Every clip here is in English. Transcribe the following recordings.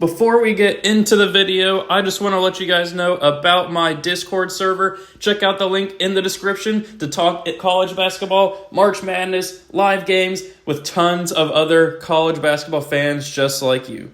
Before we get into the video, I just want to let you guys know about my Discord server. Check out the link in the description to talk college basketball, March Madness, live games with tons of other college basketball fans just like you.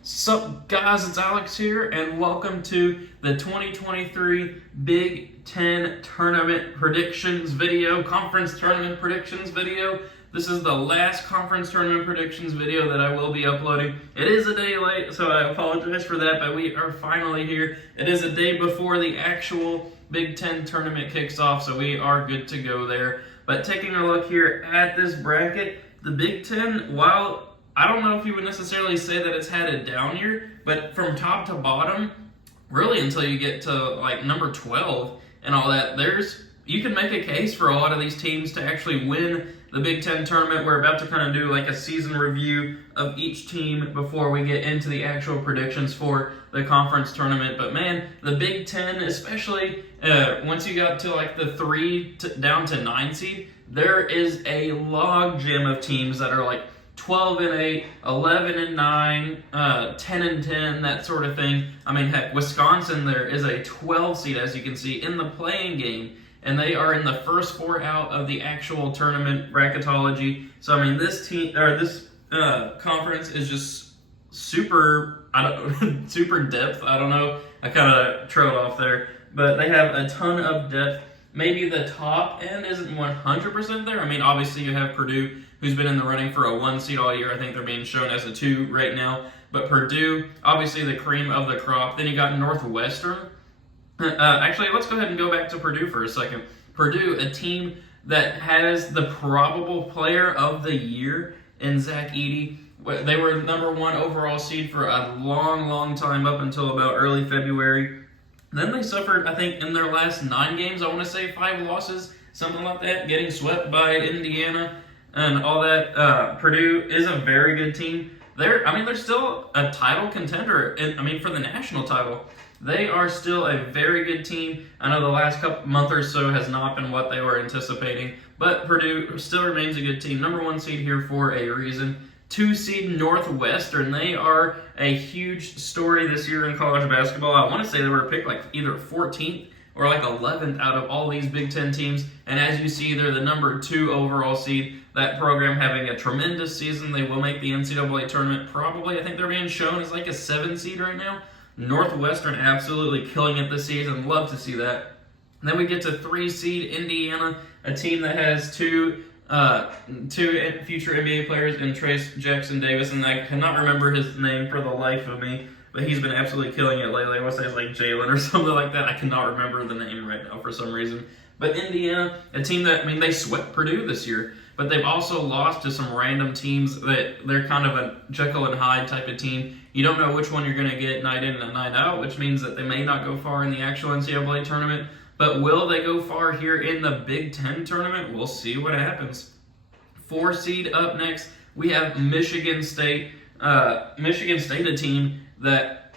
Sup guys, it's Alex here and welcome to the 2023 Big Ten Tournament Predictions video, Conference Tournament Predictions video. This is the last Conference Tournament Predictions video that I will be uploading. It is a day late, so I apologize for that, but we are finally here. It is a day before the actual Big Ten Tournament kicks off, so we are good to go there. But taking a look here at this bracket, the Big Ten, while I don't know if you would necessarily say that it's had a down year, but from top to bottom, really until you get to like number 12 and all that, you can make a case for a lot of these teams to actually win the Big Ten tournament. We're about to kind of do like a season review of each team before we get into the actual predictions for the conference tournament. But man, the Big Ten, especially once you got to like the 3 down to 9 seed, there is a log jam of teams that are like 12-8, 11-9, 10-10, that sort of thing. I mean, heck, Wisconsin there is a 12 seed, as you can see, in the playing game. And they are in the first 4 out of the actual tournament bracketology. So I mean, this conference is just super, super depth. I don't know. I kind of trailed off there, but they have a ton of depth. Maybe the top end isn't 100% there. I mean, obviously you have Purdue, who's been in the running for a 1 seed all year. I think they're being shown as a 2 right now. But Purdue, obviously the cream of the crop. Then you got Northwestern. Actually, let's go ahead and go back to Purdue for a second. Purdue, a team that has the probable player of the year in Zach Edey. They were number 1 overall seed for a long, long time, up until about early February. Then they suffered, I think, in their last 9 games, I want to say 5 losses, something like that, getting swept by Indiana and all that. Purdue is a very good team. They're still a title contender, for the national title. They are still a very good team. I know the last month or so has not been what they were anticipating, but Purdue still remains a good team. Number 1 seed here for a reason. 2 seed Northwestern. They are a huge story this year in college basketball. I want to say they were picked like either 14th or like 11th out of all these Big Ten teams. And as you see, they're the number 2 overall seed. That program having a tremendous season. They will make the NCAA tournament probably. I think they're being shown as like a 7 seed right now. Northwestern absolutely killing it this season. Love to see that. Then we get to 3 seed Indiana, a team that has two future NBA players in Trayce Jackson-Davis, and I cannot remember his name for the life of me, but he's been absolutely killing it lately. I want to say it's like Jalen or something like that. I cannot remember the name right now for some reason. But Indiana, a team that, they swept Purdue this year, but they've also lost to some random teams that they're kind of a Jekyll and Hyde type of team. You don't know which one you're going to get night in and night out, which means that they may not go far in the actual NCAA tournament. But will they go far here in the Big Ten tournament? We'll see what happens. 4 seed up next, we have Michigan State. Michigan State, a team that,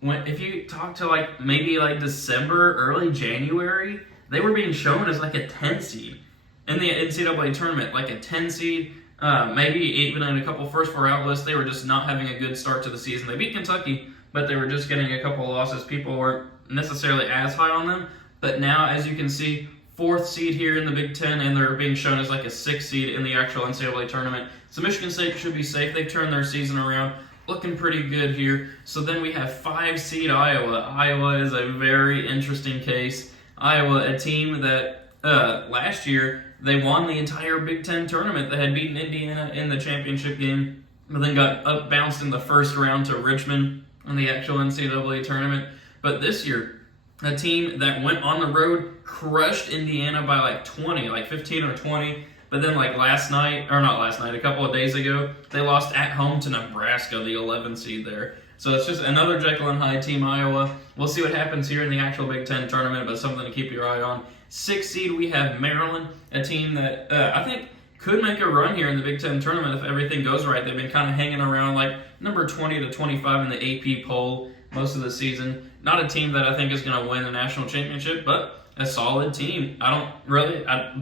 if you talk to maybe December, early January, they were being shown as like a 10 seed in the NCAA tournament, like a 10 seed. Maybe even in a couple first 4 out lists. They were just not having a good start to the season. They beat Kentucky, but they were just getting a couple losses. People weren't necessarily as high on them. But now, as you can see, 4th seed here in the Big Ten, and they're being shown as like a 6th seed in the actual NCAA tournament. So Michigan State should be safe. They've turned their season around, looking pretty good here. So then we have 5 seed Iowa. Iowa is a very interesting case. Iowa, a team that last year, they won the entire Big Ten tournament. They had beaten Indiana in the championship game, but then got bounced in the first round to Richmond in the actual NCAA tournament. But this year, a team that went on the road, crushed Indiana by like 20, like 15 or 20. But then a couple of days ago, they lost at home to Nebraska, the 11 seed there. So it's just another Jekyll and Hyde team, Iowa. We'll see what happens here in the actual Big Ten tournament, but something to keep your eye on. 6th seed, we have Maryland, a team that I think could make a run here in the Big Ten tournament if everything goes right. They've been kind of hanging around like number 20 to 25 in the AP poll most of the season. Not a team that I think is going to win the national championship, but a solid team. I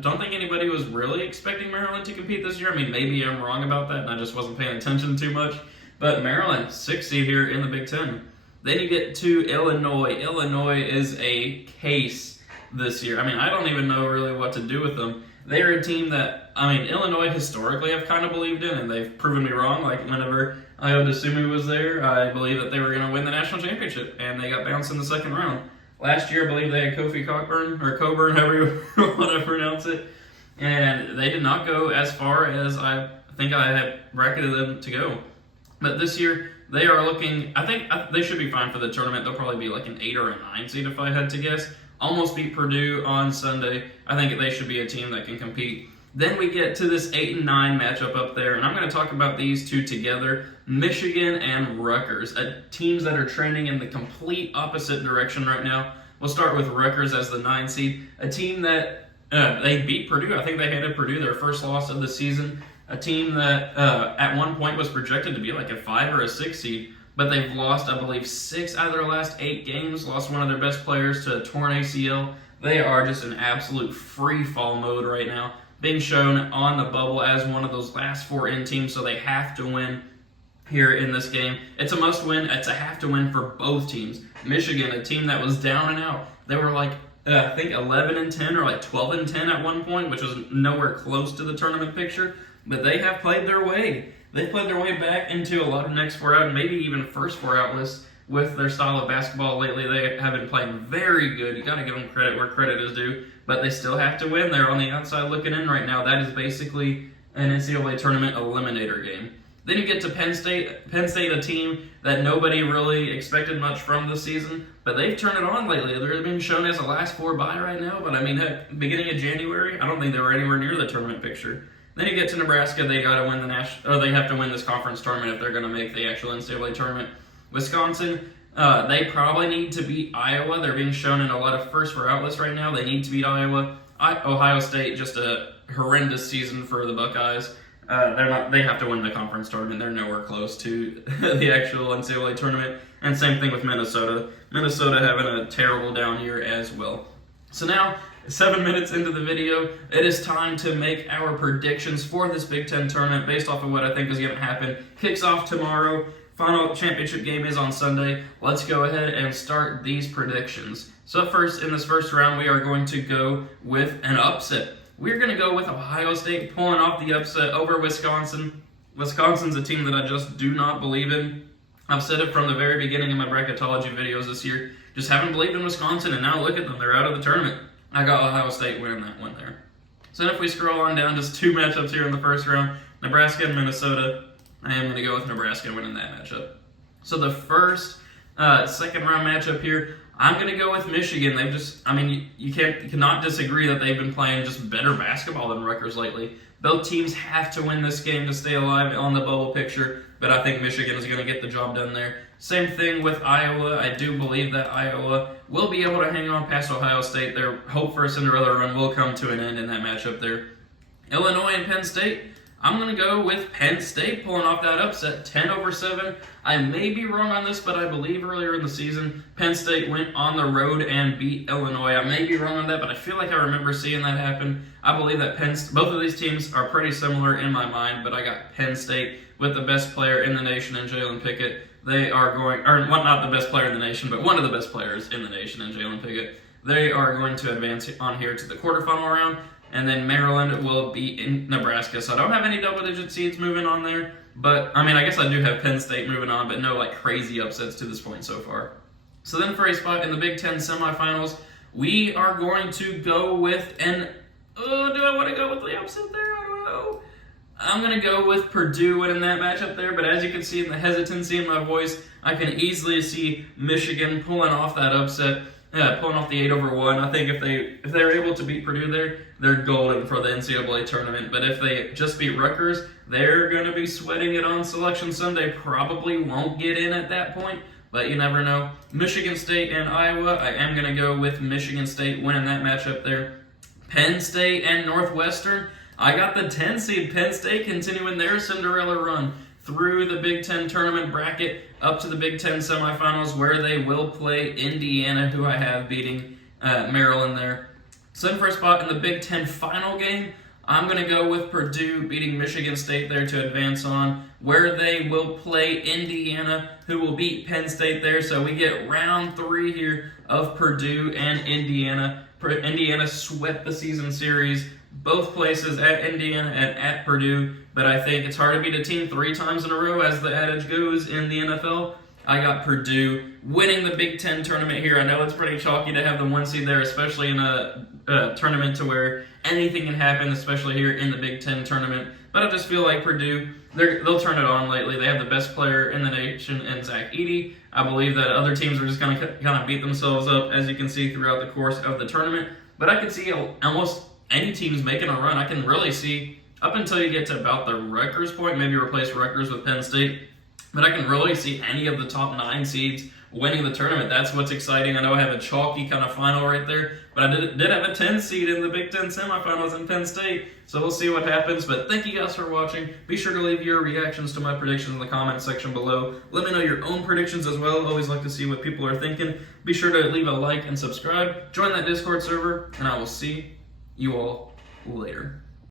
don't think anybody was really expecting Maryland to compete this year. Maybe I'm wrong about that and I just wasn't paying attention too much. But Maryland, 6th seed here in the Big Ten. Then you get to Illinois. Illinois is a case this year. I mean, I don't even know really what to do with them. They're a team that, I mean, Illinois historically I've kind of believed in, and they've proven me wrong. Like, whenever Ayo Dosunmu was there, I believed that they were going to win the national championship, and they got bounced in the second round. Last year, I believe they had Kofi Cockburn, however you want to pronounce it, and they did not go as far as I think I had bracketed them to go. But this year, they are looking, I think they should be fine for the tournament. They'll probably be like an 8 or a 9 seed if I had to guess. Almost beat Purdue on Sunday. I think they should be a team that can compete. Then we get to this 8 and 9 matchup up there, and I'm going to talk about these two together. Michigan and Rutgers, teams that are trending in the complete opposite direction right now. We'll start with Rutgers as the 9 seed, a team that they beat Purdue. I think they handed Purdue their first loss of the season. A team that at one point was projected to be like a 5 or a 6 seed, but they've lost, I believe, 6 out of their last 8 games, lost one of their best players to a torn ACL. They are just in absolute free fall mode right now, being shown on the bubble as one of those last 4 in teams, so they have to win here in this game. It's a must win. It's a have to win for both teams. Michigan, a team that was down and out. They were like, I think 11 and 10 or like 12 and 10 at one point, which was nowhere close to the tournament picture, but they have played their way. They've played their way back into a lot of next 4 out and maybe even first 4 out lists with their style of basketball lately. They have been playing very good. You got to give them credit where credit is due, but they still have to win. They're on the outside looking in right now. That is basically an NCAA tournament eliminator game. Then you get to Penn State. Penn State, a team that nobody really expected much from this season, but they've turned it on lately. They're being shown as a last 4 bye right now, but I mean, heck, beginning of January, I don't think they were anywhere near the tournament picture. Then you get to Nebraska. They got to win they have to win this conference tournament if they're going to make the actual NCAA tournament. Wisconsin, they probably need to beat Iowa. They're being shown in a lot of first 4 out lists right now. They need to beat Iowa. Ohio State, just a horrendous season for the Buckeyes. They have to win the conference tournament. They're nowhere close to the actual NCAA tournament. And same thing with Minnesota. Minnesota having a terrible down year as well. So now, 7 minutes into the video, it is time to make our predictions for this Big Ten tournament based off of what I think is going to happen. Kicks off tomorrow. Final championship game is on Sunday. Let's go ahead and start these predictions. So first, in this first round, we are going to go with an upset. We're going to go with Ohio State pulling off the upset over Wisconsin. Wisconsin's a team that I just do not believe in. I've said it from the very beginning in my bracketology videos this year. Just haven't believed in Wisconsin, and now look at them. They're out of the tournament. I got Ohio State winning that one there. So then if we scroll on down, just 2 matchups here in the first round, Nebraska and Minnesota. I am going to go with Nebraska winning that matchup. So the first second round matchup here, I'm going to go with Michigan. They've just, I mean, you cannot disagree that they've been playing just better basketball than Rutgers lately. Both teams have to win this game to stay alive on the bubble picture, but I think Michigan is going to get the job done there. Same thing with Iowa. I do believe that Iowa will be able to hang on past Ohio State. Their hope for a Cinderella run will come to an end in that matchup there. Illinois and Penn State, I'm going to go with Penn State pulling off that upset, 10-7. I may be wrong on this, but I believe earlier in the season, Penn State went on the road and beat Illinois. I may be wrong on that, but I feel like I remember seeing that happen. I believe that both of these teams are pretty similar in my mind, but I got Penn State with the best player in the nation in Jalen Pickett. They are going, or not the best player in the nation, but one of the best players in the nation in Jalen Pickett. They are going to advance on here to the quarterfinal round. And then Maryland will be in Nebraska. So I don't have any double-digit seeds moving on there. But, I mean, I guess I do have Penn State moving on, but no, like, crazy upsets to this point so far. So then for a spot in the Big Ten semifinals, we are going to go with do I want to go with the upset there? I don't know. I'm going to go with Purdue winning that matchup there. But as you can see in the hesitancy in my voice, I can easily see Michigan pulling off that upset. Pulling off the 8-1. I think if they're able to beat Purdue there, they're golden for the NCAA tournament. But if they just beat Rutgers, they're going to be sweating it on Selection Sunday. Probably won't get in at that point, but you never know. Michigan State and Iowa, I am going to go with Michigan State winning that matchup there. Penn State and Northwestern, I got the 10 seed Penn State continuing their Cinderella run through the Big Ten tournament bracket up to the Big Ten semifinals where they will play Indiana, who I have beating Maryland there. So then for a spot in the Big Ten final game, I'm going to go with Purdue beating Michigan State there to advance on, where they will play Indiana, who will beat Penn State there. So we get round 3 here of Purdue and Indiana. Indiana swept the season series, both places at Indiana and at Purdue, but I think it's hard to beat a team 3 times in a row, as the adage goes in the NFL. I got Purdue winning the Big Ten tournament here. I know it's pretty chalky to have the 1 seed there, especially in a tournament to where anything can happen, especially here in the Big Ten tournament. But I just feel like Purdue, they'll turn it on lately. They have the best player in the nation in Zach Edey. I believe that other teams are just going to kind of beat themselves up, as you can see throughout the course of the tournament. But I could see almost any teams making a run. I can really see up until you get to about the Rutgers point, maybe replace Rutgers with Penn State. But I can really see any of the top 9 seeds winning the tournament. That's what's exciting. I know I have a chalky kind of final right there, but I did have a 10 seed in the Big Ten semifinals in Penn State, so we'll see what happens. But thank you guys for watching. Be sure to leave your reactions to my predictions in the comment section below. Let me know your own predictions as well. Always like to see what people are thinking. Be sure to leave a like and subscribe. Join that Discord server, and I will see you all later.